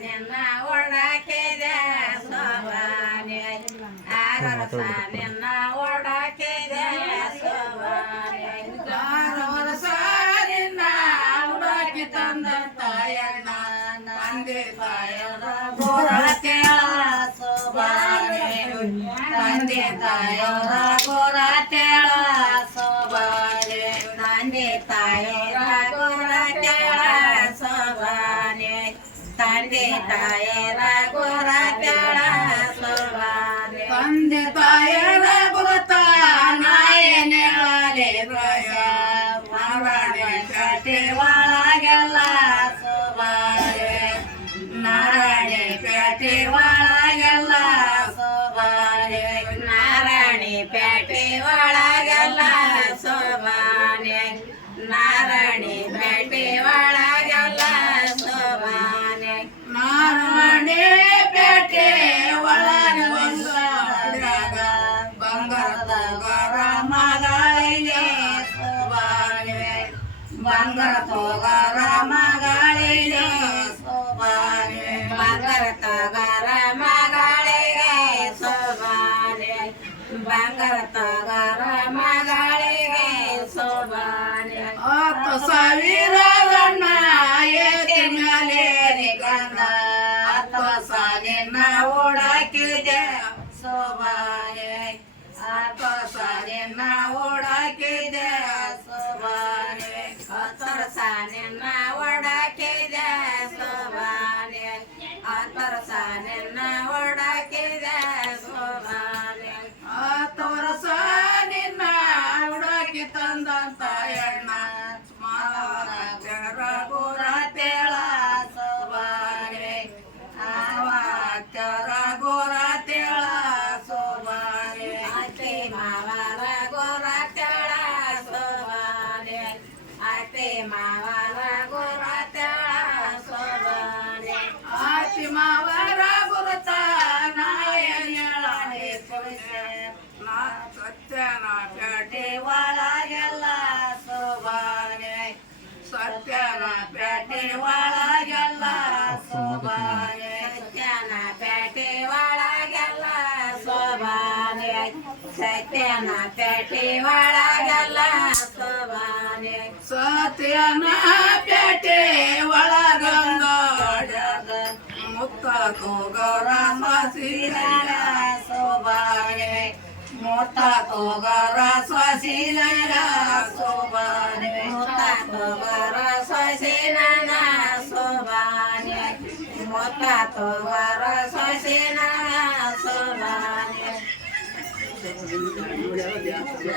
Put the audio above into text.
ನಿನ್ನ ಒಡಕಿದೆ ಸೋಬಾನೆ ಆರಸ ನಿನ್ನ ಒಡಕಿದೆ ಸೋಬಾನೆ ಆರು ವರ್ಷ ನಿನ್ನ ಹುಡುಕಿ ತಂದ ತಾಯಣ್ಣ ತಂದೆ ತಾಯರ ಗೋರತೆಯ ಸೋಬಾನೆ ತಂದೆ ತಾಯರ ಗೋರತೆಯ ಸೋಬಾನೆ ತಂದೆ ತಾಯರ ಗೋರತೆಯ ಸೋಬಾನೆ ತಂದೆ ತಾಯರ ಗೋರತೆಯ ಸೋಬಾನೆ ತಂದೆ ತಾಯರ ಗುರುತ ನಾಯನೇಳಲೆ ಭಯ ಮಾವನೆ ಕತೆ ಒಳಗೆಲ್ಲ ಸೋಬಾನೆ ನಾರಾಯಣಿ ಪೇಟೆ ಒಳಗೆಲ್ಲ ಸೋಬಾನೆ ನಾರಾಯಣಿ ಪೇಟೆ ಒಳಗೆಲ್ಲ ಸೋಬಾನೆ ನಾರಾಯಣಿ ಪೇಟೆ ಒಳಗೆಲ್ಲ ಸೋಬಾನೆ ನಾರಾಯಣಿ ಪೇಟೆ ಒಳಗೆ ಒಂದು ಬಂಗಾರದ ಗರ ಮಗಳಿಗೆ ಸೋಬಾನೆ ಬಂಗಾರ ತೋಗರ ಮಗಳಿಗೆ ಸೋಬಾನೆ ಬಂಗಾರ ತಗರ ಮಗಳಿಗೆ ಸೋಬಾನೆ ಬಂಗಾರ ತಗರ ಮಗಳಿಗೆ ಸೋಬಾನೆ 10,000 ಗಣ್ಣ ಏತಿ ಮೇಲೆ ನಿಗಂಧ 10 ನಿನ್ನ ಓಡಾಕಿದೆ ಸೋಬಾನೆ 10 ನಿನ್ನ ಓಡಾಕಿದೆ ಸೋಬಾನೆ 10 ನಿನ್ನ ಓಡಾಕಿದೆ ಸೋಬಾನೆ 10 ನಿನ್ನ ಓಡಾಕಿದೆ ಸೋಬಾನೆ 10 ನಿನ್ನ ಹುಡುಕಿ ತಂದಂತ ಎಣ್ಣ ಮಾವರ ಗೋರತೆಳ ಸೋಬಾನೆ ಆವತ್ತರ ಗೋರತೆಳ ಸೋಬಾನೆ ಅತ್ತೆ ಮಾವರ ಗೋರತೆಳ ಸೋಬಾನೆ ಅತ್ತೆ ಮಾವರ ಗೋರತೆಳ ಸೋಬಾನೆ ಅತ್ತೆ ಮಾವರ ಗುರುತ ನಾಯನೇಳನೆ ಕೊಡಿಸೆ ನಾ ಸತ್ಯನ ಪೇಟೆ ಒಳಗೆಲ್ಲ ಸೋಬಾನೆ ಸತ್ಯನ ಪೇಟೆ ಒಳಗೆಲ್ಲ ಸೋಬಾನೆ ಸತ್ಯನ ಪೇಟೆ ಒಳಗೆಲ್ಲ ಸೋಬಾನೆ ಸತ್ಯನ ಪೇಟೆ ಒಳಗೆಲ್ಲ ಸೋಬಾನೆ ಸತ್ಯನ ಪೇಟೆ ಒಳಗಂಗ ಮುತ್ತ ತೋಗರ ಸಸಿಲ ಸೋಬಾನೆ ಮುತ್ತ ತೋಗರ ಸಸಿಲ ಸೋಬಾನೆ ಮುತ್ತ ತೋಗರ ಸಸಿಲ ಸೋಬಾನೆ ಮುತ್ತ ತೋಗರ ಸಸಿಲ ಸೋಬಾನೆ